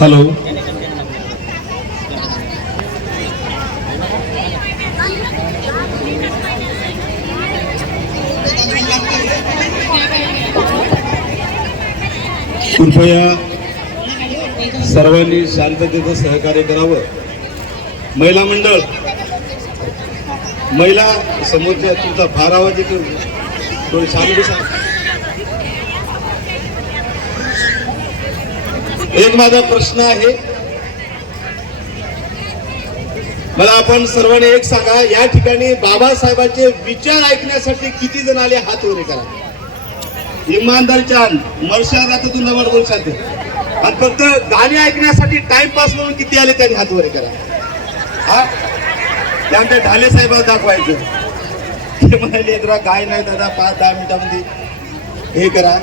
Hello कृपया सर्वांनी शांततेचं सहकार्य करावं. महिला मंडळ महिला समोरच्या तुमचा फार आवाज येतो एक माझा प्रश्न आहे. मला आपण सर्वांनी एक सांगा या ठिकाणी बाबासाहेबांचे विचार ऐकण्यासाठी किती जण आले? हात वगैरे करा. इमानदारच्या मर्षा राहतातून नवड बोलू शकते. आणि फक्त गाणी ऐकण्यासाठी टाइमपास म्हणून किती आले? त्यांनी हात वगैरे करा. हा? त्यानंतर ढाले साहेबांना दाखवायचं. ते म्हणाले जरा काय नाही दादा पाच दहा मिनिटामध्ये. हे करा.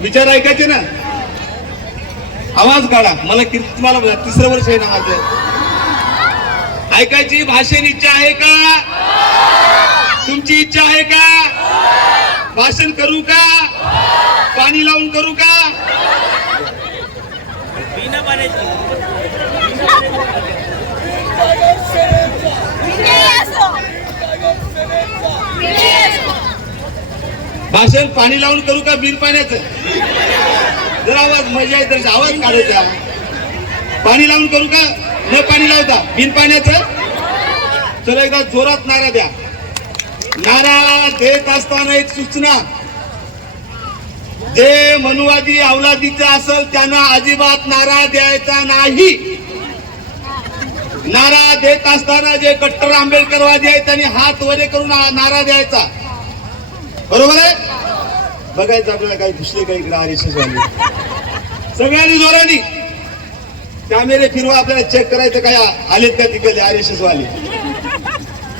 विचार ऐकायचे ना? आवाज काढा. मला किती तुम्हाला तिसरं वर्ष आहे ना माझं. ऐकायची भाषण इच्छा आहे का? तुमची इच्छा आहे का? भाषण करू का? पाणी लावून करू का? भाषण पाणी लावून करू का बिन पाण्याचं? जर आवाज मजा आहे तर आवाज काढायचा पाणी लावून करू का? न पाणी लावता. बिन पाण्याचं? चला एकदा जोरात नारा द्या. नारा देत असताना एक सूचना. जे मनुवादी अवलादीचं असेल त्यांना अजिबात नारा द्यायचा नाही. नारा देत असताना जे कट्टर आंबेडकरवादी आहेत त्यांनी हात वरे करून नारा द्यायचा. बरोबर आहे? बघायचं आपल्याला काही दुसरे काही इकडे आरिशेस सगळ्यांनी जोरानी. कॅमेरे फिरवा आपल्याला चेक करायचं काय आलेत का तिकडे आरिशेस वाले?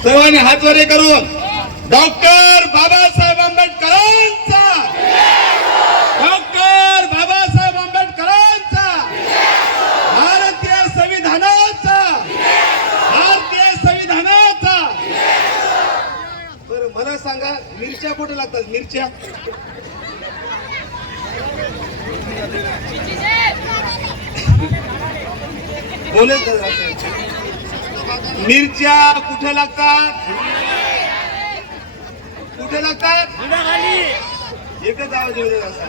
सर्वांनी हात वरे करून. डॉक्टर बाबासाहेब आंबेडकरांचा. डॉक्टर बाबासाहेब आंबेडकरांचा भारतीय संविधानाचा भारतीय संविधानाचा बरं मला सांगा मिरच्या कुठे लागतात? मिरच्या. बोलत मिरच्या कुठे लागतात? कुठे लागतात? एकच आवाज येऊ देत असा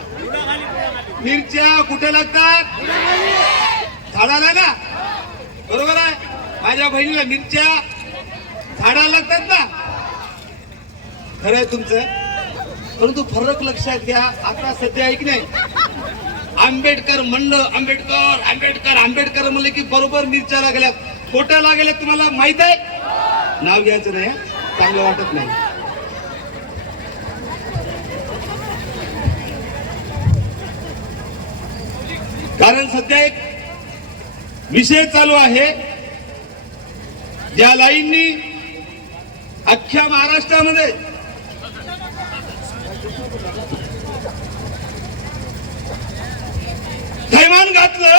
मिरच्या कुठे लागतात? झाडाला ना? बरोबर आहे? माझ्या बहिणीला मिरच्या झाडाला लागतात ना? खरं आहे तुमचं. परंतु फरक लक्षात घ्या आता सध्या ऐक नाही. आंबेडकर म्हणलं आंबेडकर आंबेडकर आंबेडकर म्हणलं की बरोबर मिरच्या लागल्यात खोट्या लागल्यात तुम्हाला माहीत आहे? नाव घ्यायचं नाही चांगलं वाटत नाही. कारण सध्या एक विषय चालू आहे. ज्या लाईननी अख्ख्या महाराष्ट्रामध्ये थैमान घातलं.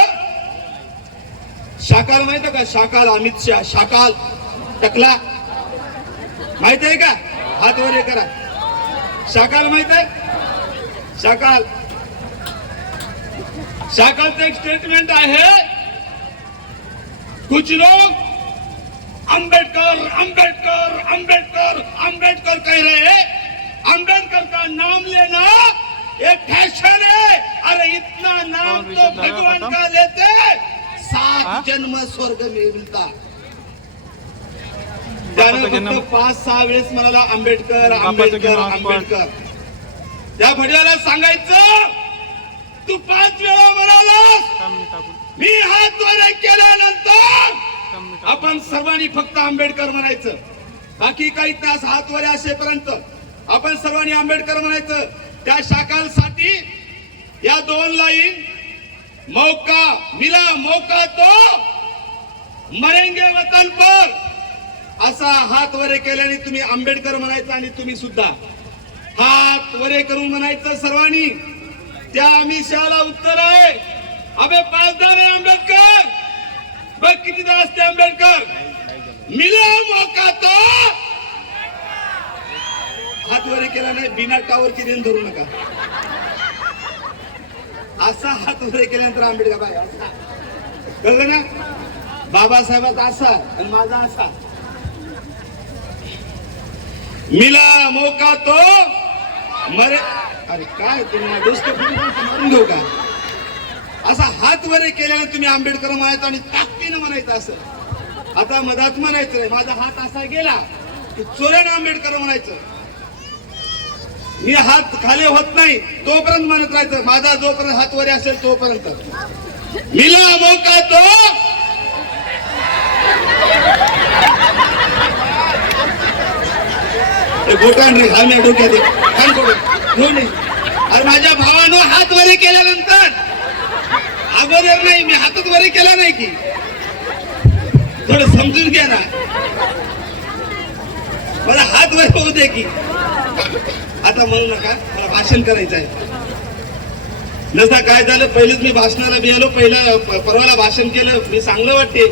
शाकाल माहीत का? शाकाल अमित शहा. शाकाल टकला. माहीत आहे का? हात वर हे करा. शाकाल माहीत आहे? शाकाल. शाकालचं एक स्टेटमेंट आहे. कुछ लोग अंबेडकर अंबेडकर अंबेडकर अंबेडकर कह रहे हैं अंबेडकर का नाम लेना एक फैशन है अरे इतना नाम तो भगवान का लेते सात जन्म स्वर्ग में मिलता त्यानं फक्त पाच सहा वेळेस म्हणाला आंबेडकर आंबेडकर आंबेडकर. त्या भडियाला सांगायचं तू पाच वेळा म्हणाला मी हात वर केल्यानंतर आपण सर्वांनी फक्त आंबेडकर म्हणायचं. बाकी काही तास हात वर असेपर्यंत आपण सर्वांनी आंबेडकर म्हणायचं. त्या शाखांसाठी या दोन लाईन मौका मिला मौका तो मरेंगे वतन पर. असा हात वरे केल्याने तुम्ही आंबेडकर म्हणायचं आणि तुम्ही सुद्धा. हात वरे करून म्हणायचं सर्वांनी. त्या आम्ही शहाला उत्तर आहे. अबे पाचदार आहे आंबेडकर. बघ किती असते आंबेडकर. मिला मौका तो हात वरे केला नाही बिना टावर किरण धरू नका. असा हात वरे केल्यानंतर आंबेडकर बाय असा. कळलं ना? बाबासाहेबाचा असा आणि माझा असा. मिला मोका तो मरे अरे काय तुम्हाला दोस्त मारून घेऊ का? असा हात वरे केल्याने तुम्ही आंबेडकर म्हणायचं आणि ताकदीनं म्हणायचं असं. आता मधात म्हणायचं माझा हात असा गेला की चोऱ्यानं आंबेडकर म्हणायचं मी हात खाली होत नाही तोपर्यंत म्हणत राहायचं माझा जोपर्यंत हात वर असेल तोपर्यंत. मिला मोका तो. हे रे घालण्या डोक्यात अरे माझ्या भावानं हात वरे केल्यानंतर अगोदर नाही मी हातात वरे केला नाही की. थोडं समजून घ्या ना. मला हात वर होऊ दे की. आता म्हणू नका मला भाषण करायचं आहे. नसता काय झालं? पहिलेच मी भाषणाला बी आलो पहिलं परवाला भाषण केलं मी चांगलं वाटते.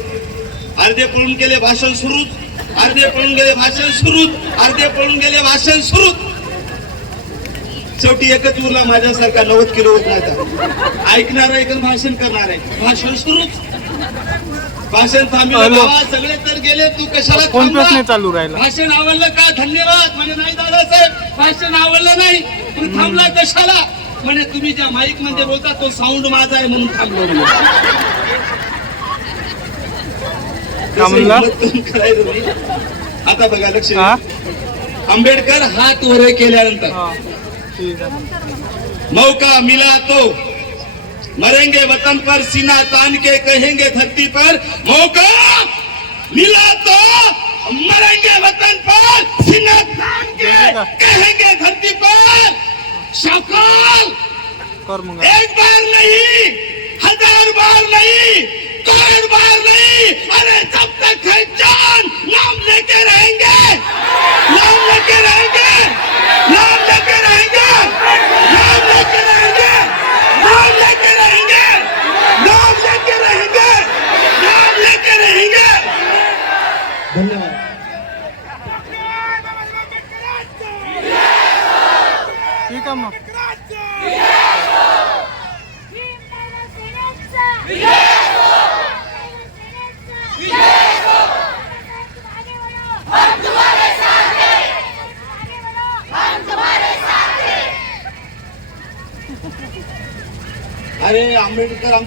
अर्धे पळून गेले भाषण सुरूच. अर्धे पळून गेले भाषण सुरूच. अर्धे पळून गेले भाषण सुरूच. शेवटी एकच उरला माझ्यासारखा नव्वद किलो होत नाही ऐकणार आहे भाषण करणार आहे. भाषण सुरूच. भाषण थांबलं. सगळे तर गेले तू कशाला थांबला? प्रश्न चालू राहिला? भाषण आवडलं का? धन्यवाद. म्हणजे नाही दादासाहेब भाषण आवडलं नाही. तुम्ही थांबला कशाला? म्हणजे तुम्ही ज्या माईकमध्ये बोलता तो साऊंड माझा आहे म्हणून थांबलो. आता बघा लक्ष. हा? आंबेडकर हात वर केल्यानंतर. मौका मिला तो. मरेंगे वतन पर सीना तान के कहेंगे धरती पर मौका मिला तो मरेंगे वतन पर सीना तान के कहेंगे धरती पर। शकल एक बार नहीं हज़ार बार नहीं करोड़ बार नहीं अरे जब तक है जान नाम लेके रहेंगे नाम लेके रहेंगे।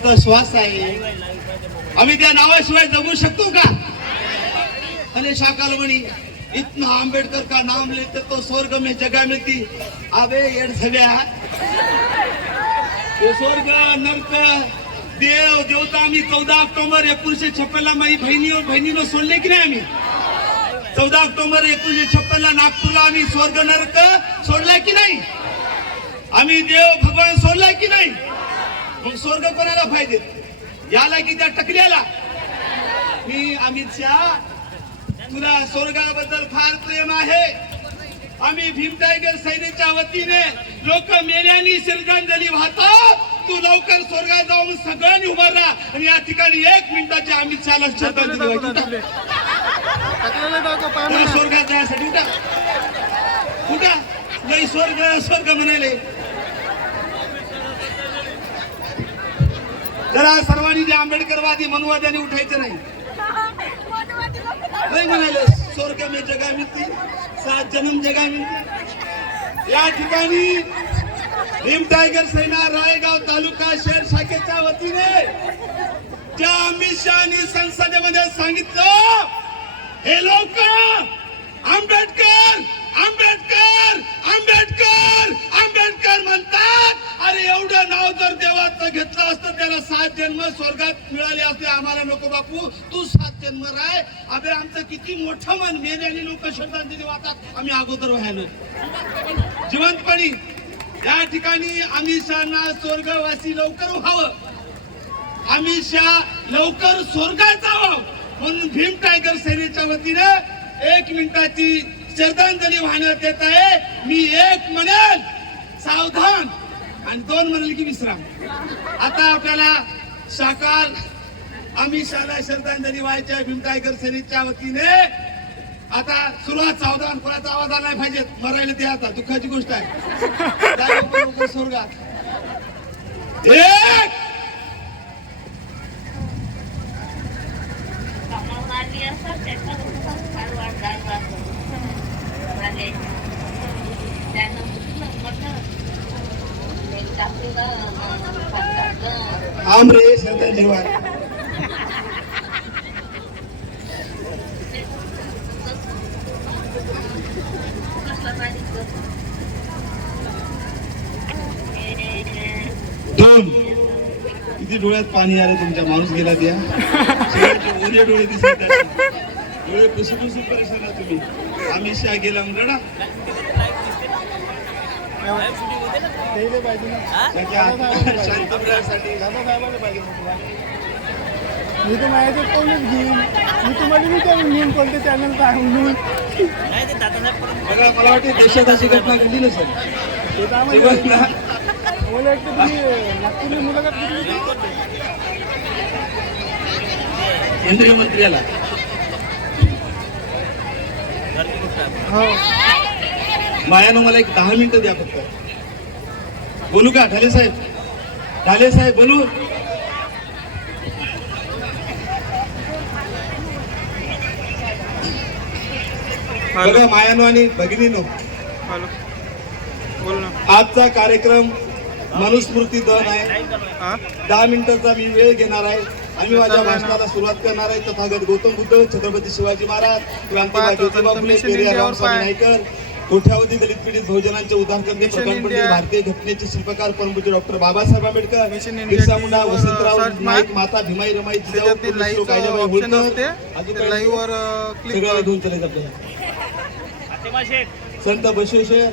आपला श्वास आहे. आम्ही त्या नावाशिवाय जगू शकतो का? अरे शाकालमणी इतना आंबेडकर का नाम लेते तो स्वर्ग में जगह मिळती अबे येड सगळ्या. स्वर्ग नर्क देव देवता आम्ही चौदा ऑक्टोबर एकोणीशे छप्पनला माझी बहिणी बहिणीनं सोडले की नाही आम्ही? चौदा ऑक्टोबर एकोणीशे छप्पनला नागपूरला आम्ही स्वर्ग नर्क सोडला की नाही? आम्ही देव भगवान सोडलाय की नाही? मग स्वर्ग कोणाला पाहिजे याला की त्या टकल्याला? मी अमित शहा तुला स्वर्गाबद्दल फार प्रेम आहे. आम्ही भीम टायगर सैन्याच्या वतीने लोक मेल्यानी श्रद्धांजली वाहतो तू लवकर स्वर्गात जाऊन सगळ्यांनी उभा राहा आणि या ठिकाणी एक मिनिटाच्या अमित शहाला श्रद्धांजली वाहिली. स्वर्गात जाण्यासाठी उठा. उठा. नाही स्वर्ग स्वर्ग म्हणाले जरा सर्वांनी जे आंबेडकरवादी मनुवाद्यांनी उठायचं नाही. नाही म्हणाले स्वर्ग में जगा मिळते सात जन्म जगा मिळते या ठिकाणी भीम टायगर सेना रायगाव तालुका शहर शाखेच्या वतीने ज्या अमित शहानी संसदेमध्ये सांगितलं हे लोक आंबेडकर आंबेडकर आंबेडकर आंबेडकर म्हणतात अरे एवढं नाव जर देवाचं घेतलं असतं त्याला सात जन्म स्वर्गात मिळाले असते. आम्हाला नको बापू तू सात जन्म राय. अबे आमचं किती मोठं मन. मेल्याने लोक श्रद्धांजली वाहतात आम्ही अगोदर व्हायलो. जिवंतपणी या ठिकाणी अमित शहाना स्वर्गवासी लवकर व्हावं. अमित शहा लवकर स्वर्गात जावं. म्हणून भीम टायगर सेनेच्या वतीने एक मिनिटाची श्रद्धांजली वाहण्यात येत आहे. मी एक म्हणेल सावधान. आणि दोन म्हणाले की विश्राम. आता आपल्याला साकार आम्ही शाला श्रद्धांजली व्हायच्या भीम सेनेच्या वतीने आता सुरुवात सावधान कोणाचा आवाज आला नाही पाहिजे. मरायला ते आता दुःखाची गोष्ट आहे. स्वर्गात. एक असतात त्याचा फार वाढला आणि त्यानं म्हटलं एक टाकलेलं सांगतात आम रे सध्या जीवन दोन किती डोळ्यात पाणी आलं तुमच्या माणूस गेला त्या. शेवटचे ओले डोळे दिसत डोळे पुसू पुसू परेशान तुम्ही. आम्ही शहा गेला म्हणून रडा त्याला पाहिजे ना दादासाहेबाला पाहिजे ना तुला मी तर माझ्या कोणच घेईन मी तुम्हाला मी करून घेईन कोणते चॅनल काय म्हणून बघा मला वाटते देशात अशी घटना घडली नसेल ते तर आम्हाला मला वाटतं तुम्ही मुलाखत घेतली केंद्रीय मंत्र्याला हो. मायानं मला एक दहा मिनिटं द्या फक्त. बोलू का ढाले साहेब? ढाले साहेब बोलू? बघा मायानो आणि भगिनीनो आजचा कार्यक्रम मनुस्मृती दहन आहे. दहा मिनिटाचा मी वेळ घेणार आहे. आम्ही माझ्या भाषणाला सुरुवात करणार आहे. तथागत गौतम बुद्ध छत्रपती शिवाजी महाराज क्रांतिकारी ज्योतिबा फुले. नायकर कोठ्यावधी दलित पीडित बहुजनांचे उद्धार करणे मिशन प्रधान पंडित इंडिया. भारतीय घटनेचे शिल्पकर परमपूज्य डॉक्टर बाबासाहेब आंबेडकर बिरसा मुंडा वसंतराव. नाईक माता भीमाई रमाई जिजाऊ होळकर. घेऊन आपल्याला संत बसवेश्वर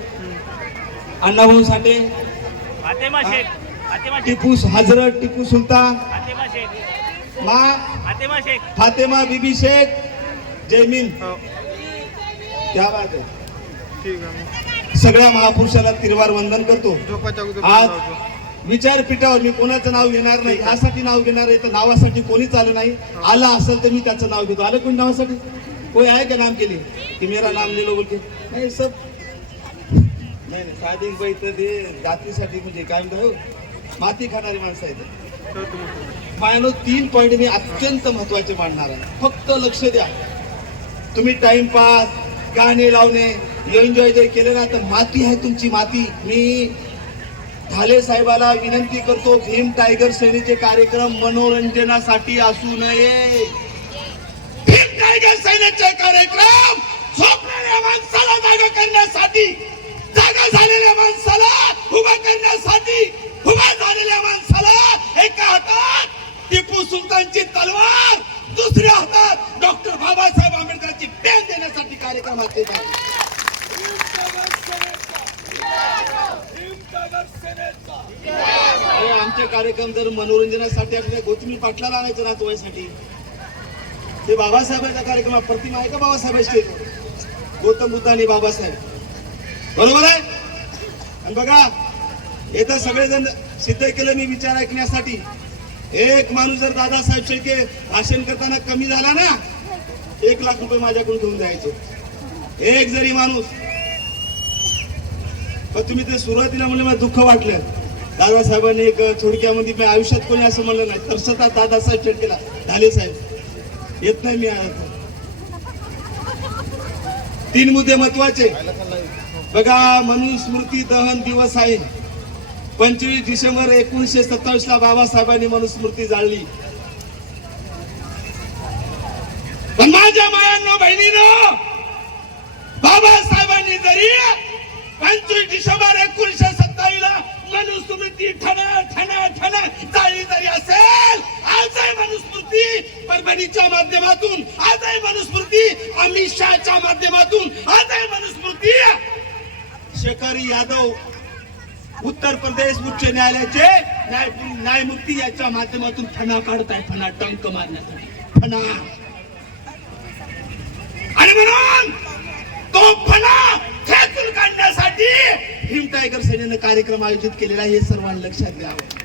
अण्णाभाऊ साठे टिपू हजरत टिपू सुलतान मा फातेमा शेख फातेमा बीबी शेख जयमीन हो. क्या बात मग सगळ्या महापुरुषाला तिरवार वंदन करतो. आज. विचारपीठावर मी कोणाचं नाव घेणार नाही यासाठी नाव घेणार आहे तर नावासाठी कोणीच आलं नाही. आलं असेल तर मी त्याचं नाव घेतो. आलं कोणी नावासाठी? कोई आहे का नाम केली? की मेरा नाम ले लो बोल के? नाही सब नाही नाही साधी बाई तर ते जातीसाठी म्हणजे काय म्हणतो हो, माती खाणारी माणसं आहेत. मायानो तीन पॉइंट मी अत्यंत महत्त्वाचे मांडणार आहे. फक्त लक्ष द्या. तुम्ही टाइमपास गाणे लावणे एन्जॉय जर केलं ना तर माती आहे तुमची माती. मी ढाले साहेबाला विनंती करतो भीम टायगर सेनेचे कार्यक्रम मनोरंजनासाठी असू नये. भीम टायगर सेनेचे कार्यक्रम झोपणाऱ्या माणसाला जागा करण्यासाठी जागा झालेल्या माणसाला उभा करण्यासाठी उभा झालेल्या माणसाला एका हातात टिपू सुलतानची तलवार दुसऱ्या हातात डॉक्टर बाबासाहेब आंबेडकरांची पेन देण्यासाठी कार्यक्रम हाती अरे आमचे कार्यक्रम जर मनोरंजनासाठी असले गौतमी पाटलाला आणायचं नातवायसाठी ते बाबासाहेबांचा कार्यक्रम प्रतिमा आहे का बाबासाहेब स्टेज गौतम बुद्ध आणि बाबासाहेब. बरोबर आहे? आणि बघा इथं सगळेजण सिद्ध केलं मी विचार ऐकण्यासाठी. एक माणूस जर दादासाहेब शेळके भाषण करताना कमी झाला ना एक लाख रुपये माझ्याकडून घेऊन जायचे. एक जरी माणूस पण तुम्ही ते सुरुवातीला म्हणले मला दुःख वाटलं. दादासाहेबांनी एक थोडक्यामध्ये मी आयुष्यात कोणी असं म्हणलं नाही. तर स्वतः दादासाहेब शेळकेला ढाले साहेब येत नाही मी तीन मुद्दे महत्त्वाचे बघा म्हणून स्मृती दहन दिवस आहे. पंचवीस डिसेंबर एकोणीसशे सत्तावीस ला बाबासाहेबांनी मनुस्मृती जाळली. पण माझ्या मायांनो बहिणीनो बाबासाहेबांनी जरी पंचवीस डिसेंबर एकोणीशे सत्तावीस ला मनुस्मृती ठण ठण ठण. जाळली जरी असेल आजही मनुस्मृती. परभणीच्या माध्यमातून आजही मनुस्मृती. अमित शहाच्या माध्यमातून आजही मनुस्मृती. शेखरी यादव उत्तर प्रदेश उच्च न्यायालयाचे न्याय न्यायमूर्ती याच्या माध्यमातून फणा काढताय फणा टंक मारण्यासाठी. फणा. आणि म्हणून भीम टायगर सेनेनं कार्यक्रम आयोजित केलेला हे सर्वांना लक्षात द्यावं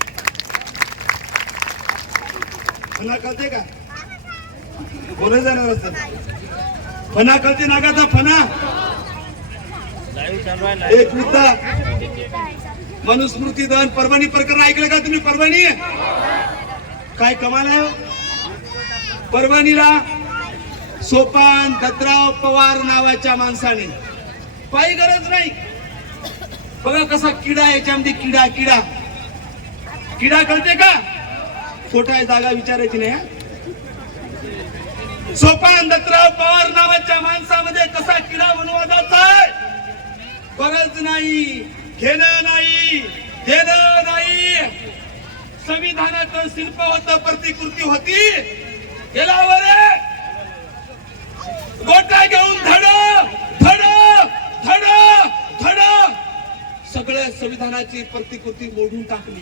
फणा कळते का? कोण जाणार असत फणा कळते नागाचा फणा? एक मुद्दा. मनुस्मृती दहन परभणी प्रकरण ऐकलं का तुम्ही परभणी? काय कमाल आहे हो. परभणीला सोपान दत्तराव पवार नावाच्या माणसाने. काही गरज नाही. बघा कसा किडा याच्यामध्ये किडा किडा. किडा कळते का? खोटा जागा विचारायची नाही सोपान दत्तराव पवार नावाच्या माणसामध्ये कसा किडा अनुवादाचा आहे? गरज नाही घेणं नाही देणं नाही. संविधानाचं शिल्प होत प्रतिकृती होती. गेल्यावर गोटा घेऊन धड धड धड. सगळ्या संविधानाची प्रतिकृती मोडून टाकली.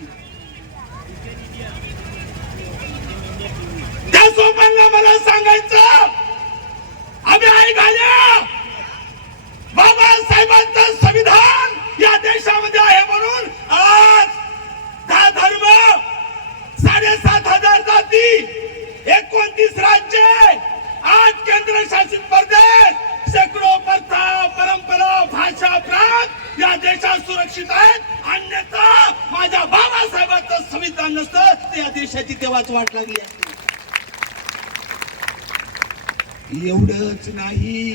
त्या सोपांना मला सांगायचं आम्ही आई घाल्या बाबासाहेबांचं संविधान या देशामध्ये आहे म्हणून आज दहा धर्म साडेसात हजार जाती एकोणतीस राज्य आठ केंद्र शासित प्रदेश शेकडो प्रथा परंपरा भाषा प्रांत या देशात सुरक्षित आहेत. अन्यथा माझ्या बाबासाहेबांचं संविधान नसतं. तर या देशाची तेव्हाच वाट लागली असती. एवढंच नाही.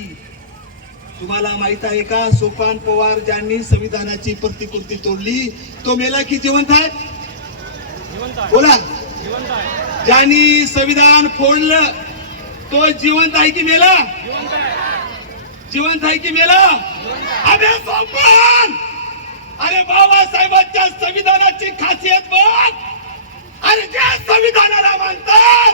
तुम्हाला माहीत आहे का सोपान पवार ज्यांनी संविधानाची प्रतिकृती तोडली तो मेला की जिवंत आहे? बोला. ज्यांनी संविधान फोडलं तो जिवंत आहे की मेला? जिवंत आहे की मेला? अबे सोपान! अरे बाबासाहेबांच्या संविधानाची खासियत बघ! अरे ज्या संविधानाला मानतात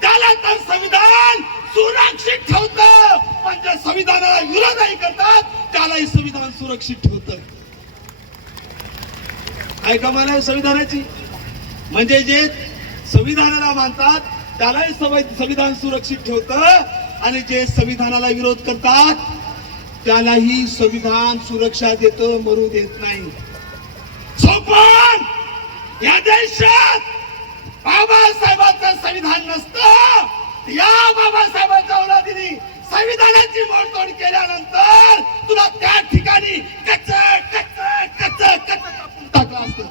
त्याला तर संविधान सुरक्षित ठेवतं. पण ज्या संविधानाला विरोधही करतात त्यालाही संविधान सुरक्षित ठेवतं. ऐका मला संविधानाची? म्हणजे जे संविधानाला मानतात त्यालाही संविधान सुरक्षित ठेवतं. आणि जे संविधानाला विरोध करतात त्यालाही संविधान सुरक्षा देत मरू देत नाही. सोपान या देशात बाबासाहेबांचं संविधान नसतं. या बाबासाहेबांच्या औलादीने संविधानाची मोडतोड केल्यानंतर तुला त्या ठिकाणी कच्च कच्च कापून टाकलं असतं.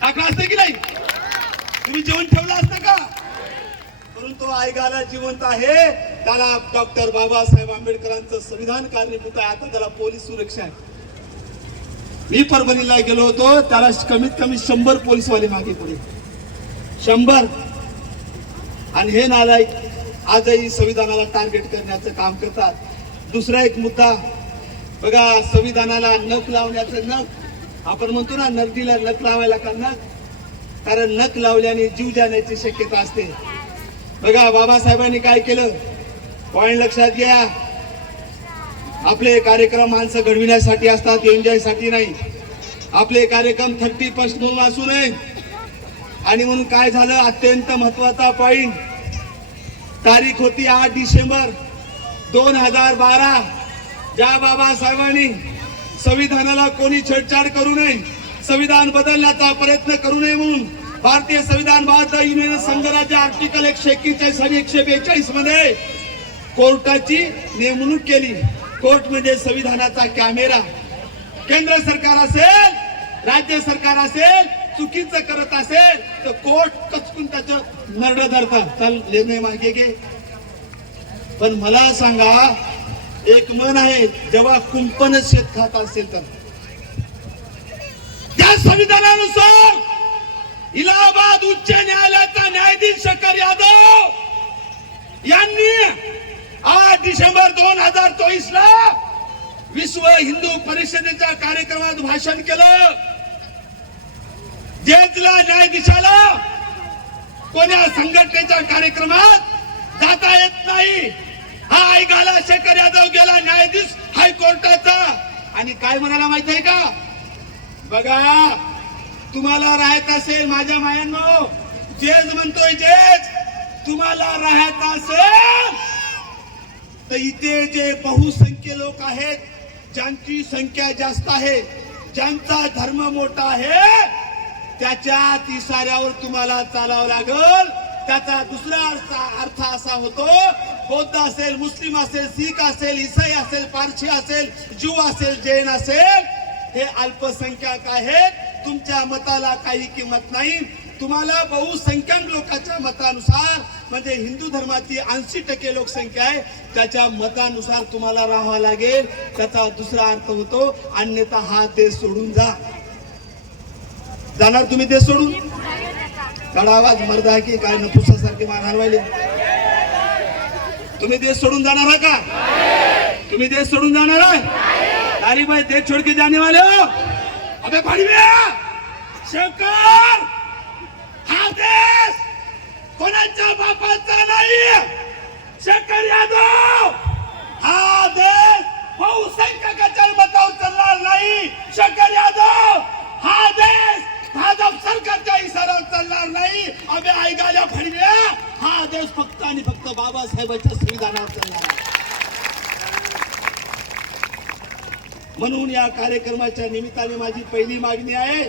टाकलं असतं की नाही? तुम्ही जेवण ठेवलं असतं का? परंतु आयगाला जिवंत आहे. त्याला डॉक्टर बाबासाहेब आंबेडकरांचं संविधान कारणीभूत आहे. आता त्याला पोलीस सुरक्षा आहे. मी परभणीला गेलो होतो. त्याला कमीत कमी शंभर पोलीसवाले मागे पुढे शंभर. आणि हे नालायक आजही संविधानाला टार्गेट करण्याचं काम करतात. दुसरा एक मुद्दा. बघा संविधानाला नख लावण्याचं नख. आपण म्हणतो ना नगदीला नख लावायला का नख कारण नख लावल्याने जीव जाण्याची शक्यता असते. बघा बाबासाहेबांनी काय केलं? पॉइंट लक्षात घ्या. आपले कार्यक्रम माणसं घडविण्यासाठी असतात एन्जॉयसाठी नाही. आपले कार्यक्रम थर्टी फर्स्ट म्हणून असू नये. आणि म्हणून काय झालं? अत्यंत महत्त्वाचा पॉइंट तारीख होती आठ डिसेंबर दोन हजार बारा. ज्या बाबासाहेबांनी संविधानाला कोणी छेडछाड करू नये संविधान बदलण्याचा प्रयत्न करू नये म्हणून भारतीय संविधान भारत युनियन संघराज्य आर्टिकल एकशे एक्केचाळीस आणि एकशे बेचाळीसमध्ये कोर्टाची नेमणूक केली. कोर्ट म्हणजे संविधानाचा कॅमेरा. केंद्र सरकार असेल राज्य सरकार असेल चुकीचं करत असेल तर कोर्ट कचकून त्याच नरड धरतात चल निर्णय मागे घे. पण मला सांगा एक मन आहे जेव्हा कुंपण शेत खात असेल तर. त्या संविधानानुसार इलाहाबाद उच्च न्यायालयाचा न्यायाधीश शंकर यादव यांनी आठ डिसेंबर दोन हजार चोवीस ला विश्व हिंदू परिषदेच्या कार्यक्रमात भाषण केलं. जेजला न्यायाधीशाला कोण्या संघटनेच्या कार्यक्रमात जाता येत नाही. हा ऐकायला शेखर यादव गेला न्यायाधीश हायकोर्टाचा. आणि काय म्हणाला माहीत आहे का? बघा तुम्हाला राहत असेल माझ्या मायांनो जेज म्हणतोय जेज. तुम्हाला राहत असेल तर इथे जे बहुसंख्य लोक आहेत ज्यांची संख्या जास्त आहे ज्यांचा धर्म मोठा आहे त्याच्या तिसाऱ्यावर तुम्हाला चालावं लागल. त्याचा दुसरा अर्थ अर्थ असा होतो बौद्ध असेल मुस्लिम असेल शीख असेल इसाई असेल पारशी असेल ज्यू असेल जैन असेल हे अल्पसंख्याक आहेत. तुमच्या मताला काही किंमत नाही. तुम्हाला बहुसंख्याक लोकांच्या मतानुसार म्हणजे हिंदू धर्माची ऐंशी टक्के लोकसंख्या आहे त्याच्या मतानुसार तुम्हाला राहावं लागेल. त्याचा दुसरा अर्थ होतो अन्यथा हा देश सोडून जा. जाणार तुम्ही देश सोडून? काढा आवाज मर्दा की काय नपुसासारखे मान हरवायले तुम्ही देश सोडून जाणार का? तुम्ही देश सोडून जाणार आहे? अरे भाई देश छोडके जाने वाले हो. अबे पाणी शंकर हा देश कोणाच्या बापाचा नाही. शंकर यादव हा देश बहुसंख्यकाच्या मतावर चालणार नाही. शंकर यादव हा देश भाजप सरकारच्या इशाऱ्यावर चालणार नाही. आम्ही ऐकायला फडव्या हा देश फक्त आणि फक्त बाबासाहेबांच्या संविधानावर चालणार आहे म्हणून या कार्यक्रमाच्या निमित्ताने माझी पहिली मागणी आहे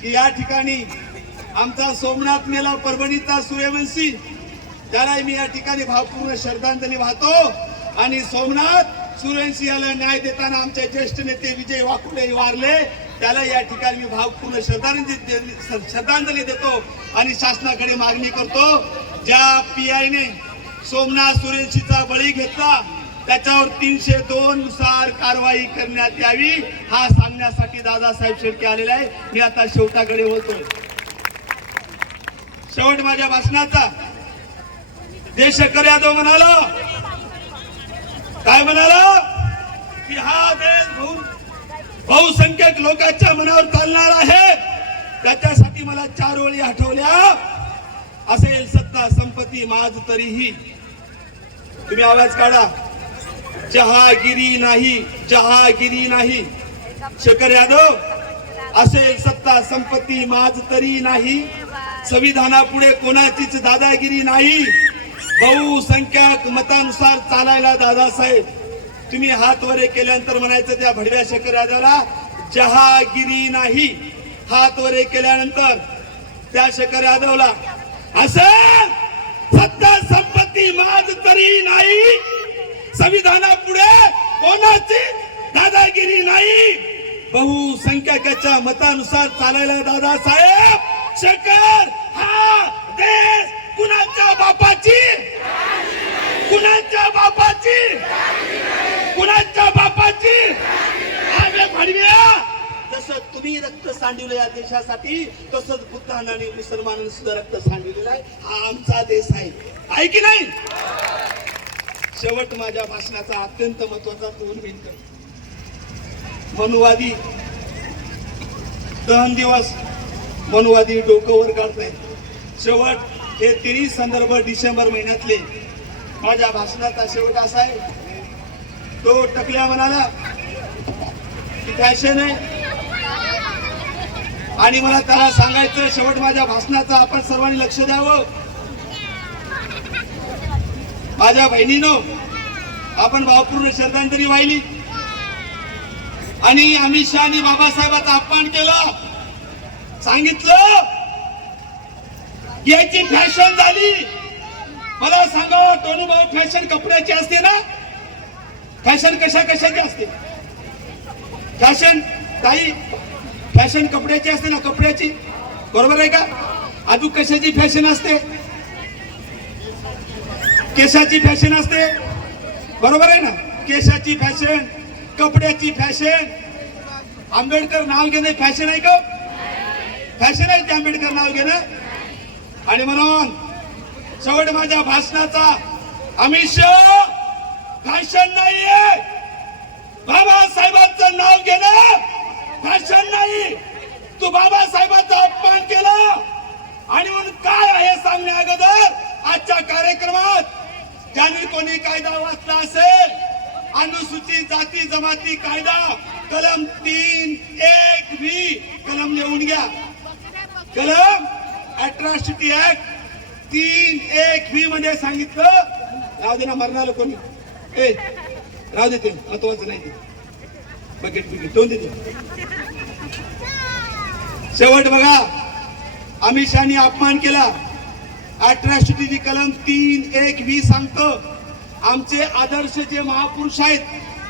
की या ठिकाणी आमचा सोमनाथ मेला परभणीचा सूर्यवंशी. त्यालाही मी या ठिकाणी भावपूर्ण श्रद्धांजली वाहतो. आणि सोमनाथ सूर्यवंशी याला न्याय देताना आमचे ज्येष्ठ नेते विजय वाकुले वारले. त्याला या ठिकाणी मी भावपूर्ण श्रद्धांजली दे- श्रद्धांजली देतो आणि शासनाकडे मागणी करतो. ज्या पी आयने सोमनाथ सूर्यवंशीचा बळी घेतला त्याच्यावर तीनशे दोन नुसार कारवाई करण्यात यावी हा सांगण्यासाठी दादासाहेब शेळके आलेला आहे मी आता शेवटाकडे होतो शेवट माझ्या भाषणाचा. देशकर यादव म्हणाला. काय म्हणाला? की हा देश बहुसंख्यक लोकांच्या मनावर चालणार आहे. त्याच्यासाठी मला चार ओळी आठवल्या. असेल सत्ता संपत्ती माझ तरीही. तुम्ही आवाज काढा. जहागिरी नाही जहागिरी नाही. शेखर यादव असेल सत्ता संपत्ती माझ तरी नाही. संविधानापुढे कोणाचीच दादागिरी नाही. बहुसंख्याक मतानुसार चालायला दादासाहेब. तुम्ही हात वरे केल्यानंतर म्हणायचं त्या भडव्या शेखर यादवला जहागिरी नाही. हात वरे केल्यानंतर त्या शेखर यादवला असं सत्ता संपत्ती माझ तरी नाही. संविधानापुढे कोणाची दादागिरी नाही. बहुसंख्याकाच्या मतानुसार चालायला दादासाहेब. चकर हा देश कुणाच्या बापाची? कुणाच्या बापाची? कुणाच्या बापाची? आम्ही भडव्या जसं तुम्ही रक्त सांडवलं या देशासाठी तसंच बुद्धांना आणि मुसलमानांनी सुद्धा रक्त सांडवलेलं आहे. हा आमचा देश आहे. आहे की नाही? शेवट माझ्या भाषणाचा अत्यंत महत्त्वाचा दोन मिनिट मनुवादी दहन दिवस मनुवादी डोकं वर शेवट हे तिन्ही संदर्भ डिसेंबर महिन्यातले. माझ्या भाषणाचा शेवट असा आहे. तो टकल्या म्हणाला की फॅशन आहे? आणि मला त्याला सांगायचं शेवट माझ्या भाषणाचा आपण सर्वांनी लक्ष द्यावं. माझ्या बहिणीनो आपण भावपूर्ण श्रद्धांजली वाहिली. आणि अमित शहानी बाबासाहेबांचा अपमान केला. सांगितलं? याची फॅशन झाली. मला सांगा टोनू भाऊ फॅशन कपड्याची असते ना? फॅशन कशा कशाची असते? फॅशन ताई फॅशन कपड्याची असते ना कपड्याची? बरोबर आहे का? अजून कशाची फॅशन असते? केसाची फॅशन असते? बरोबर आहे ना? केसाची फॅशन कपड्याची फॅशन आंबेडकर नाव घेणे फॅशन आहे का? फॅशन आंबेडकर नाव घेणं. आणि म्हणून शेवट माझ्या भाषणाचा अमित शहा फॅशन नाहीये. बाबासाहेबांचं नाव घेणं फॅशन नाही. तू बाबासाहेबांचा अपमान केला. आणि म्हणून काय आहे सांगण्या अगोदर? आजच्या कार्यक्रमात ज्यांनी कोणी कायदा वाचला असेल अनुसूचित जाती जमाती कायदा कलम तीन एक व्ही कलम लिहून घ्या. कलम अट्रॉसिटी ऍक्ट तीन एक व्ही मध्ये सांगितलं. राहू दे ना मरणार कोणी ए राहू दे ते महत्वाचं नाही ते. बकेट बिकेट दोन देते शेवट बघा. अमित शहानी अपमान केला. अट्रॅसिटीची कलम तीन एक व्ही सांगतं. आमचे आदर्श जे महापुरुष आहेत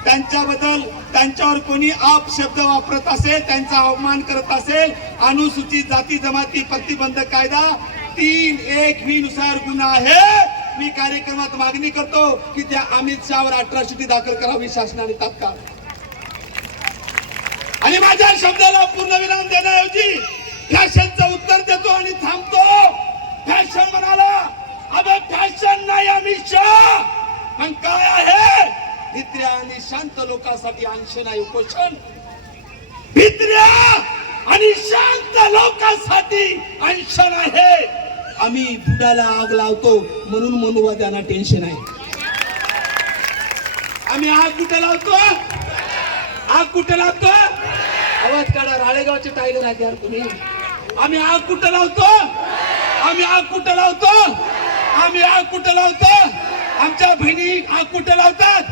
त्यांच्याबद्दल त्यांच्यावर कोणी आप शब्द वापरत असेल त्यांचा अवमान करत असेल अनुसूचित जाती जमाती प्रतिबंध कायदा तीन एक वी नुसार गुन्हा आहे. मी कार्यक्रमात मागणी करतो की त्या अमित शहावर अट्रॉसिटी दाखल करावी शासनाने तात्काळ. आणि माझ्या शब्दाला पूर्ण विराम देण्याऐवजी फॅशनचं उत्तर देतो आणि थांबतो. फॅशन म्हणाला अबे फॅशन नाही अमित शहा. पण काय आहे? भित्र्या आणि शांत लोकांसाठी अंश नाही उपोषण. भित्र्या आणि शांत लोकांसाठी अंशन आहे आम्ही बुडाला आग लावतो म्हणून मनुवाद्यांना टेन्शन आहे. आम्ही आग कुठे लावतो? आग कुठे लावतो? आवाज काढा राळेगावचे टायगर आहेत यार तुम्ही. आम्ही आग कुठे लावतो? आम्ही आग कुठे लावतो? आम्ही आग कुठे लावतो? आमच्या बहिणी आग कुठे लावतात?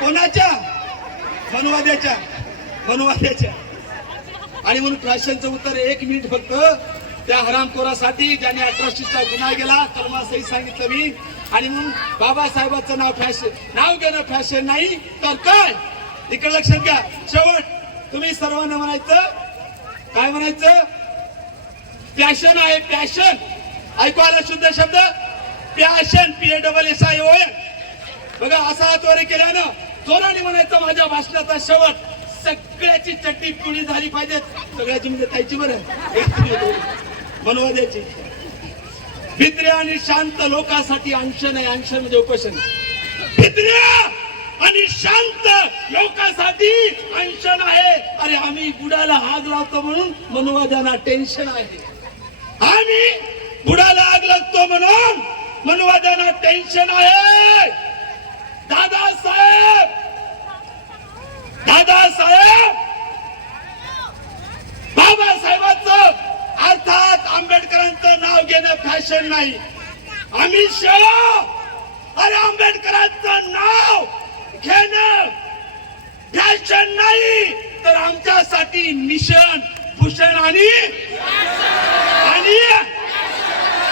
कोणाच्या? मनुवाद्याच्या. मनुवाद्याच्या. आणि म्हणून प्राशांचं उत्तर एक मिनिट फक्त. त्या हरामखोरासाठी ज्याने अठराशेचा गुन्हा केला कलमासही सांगितलं मी. आणि म्हणून बाबासाहेबांचं नाव फॅशन नाव घेणं फॅशन नाही तर काय? इकडे लक्षात घ्या. शेवट तुम्ही सर्वांना म्हणायचं काय म्हणायचं? पॅशन आहे पॅशन ऐकू आला शुद्ध शब्द? Passion P A double S I O बघा असा हातवारे केल्यानं जोराने म्हणायचं माझ्या भाषणाचा शेवट. सगळ्याची चटणी पिवळी झाली पाहिजे. सगळ्याची म्हणजे त्याची बरं. मनवाद्याची भित्र्या आणि शांत लोकांसाठी अंशन आहे. अंशन म्हणजे उपोषण. भित्र्या आणि शांत लोकांसाठी अंशन आहे. अरे आम्ही बुडाला आग लावतो म्हणून मनुवाद्यांना टेन्शन आहे. आम्ही बुडाला आग लागतो म्हणून मनुवाद्यांना टेन्शन आहे. दादासाहेब दादासाहेब बाबासाहेबांचं अर्थात आंबेडकरांचं नाव घेणं फॅशन नाही. अमित शहा! अरे आंबेडकरांचं नाव घेणं फॅशन नाही. तर आमच्यासाठी मिशन भूषण आणि आणि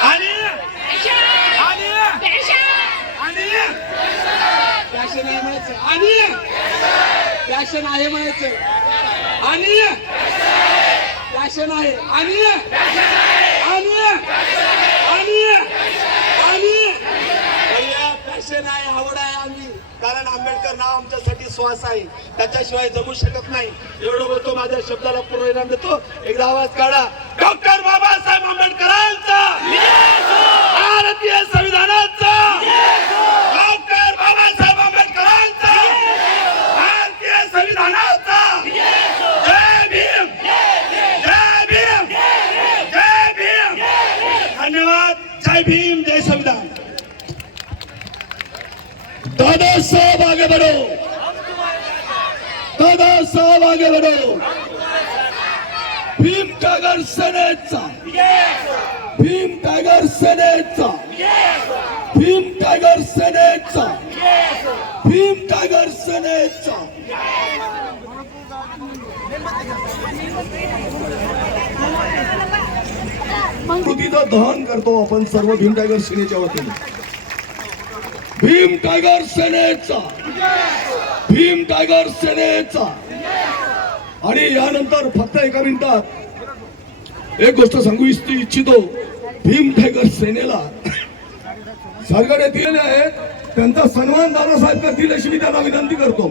आणि आणि फॅशन आहे म्हणायचं आणि फॅशन आहे म्हणायचं. आणि फॅशन आहे. आणि आणि आणि आणि आहे आवड आहे आम्ही. कारण आंबेडकर नाव आमच्यासाठी श्वास आहे. त्याच्याशिवाय जगू शकत नाही. एवढं बोलतो माझ्या शब्दाला पूर्णविराम देतो. एकदा आवाज काढा. डॉक्टर बाबासाहेब आंबेडकरांचा. भारतीय संविधानाचा डॉक्टर बाबासाहेब आंबेडकरांचा भारतीय संविधानाचा जय भीम जय भीम जय भीम धन्यवाद। जय भीम जय संविधान। दादा साहब आगे बढ़ो। दादा साहब आगे बढ़ो। भीम टायगर सेनेचा। भीम टायगर सेनेचा। भीम टायगर सेनेचा। भीम टायगर सेनेचा। कृतीचं दहन करतो आपण सर्व भीम टायगर सेनेच्या वतीने. भीम टायगर सेनेचा. भीम टायगर सेनेचा. आणि यानंतर फक्त एका मिनिटात एक गोष्ट सांगू इच्छितो. भीम टायगर सेनेला सरकारने दिलेले आहेत. त्यांचा सन्मान दादासाहेब करतील अशी मी त्यांना विनंती करतो.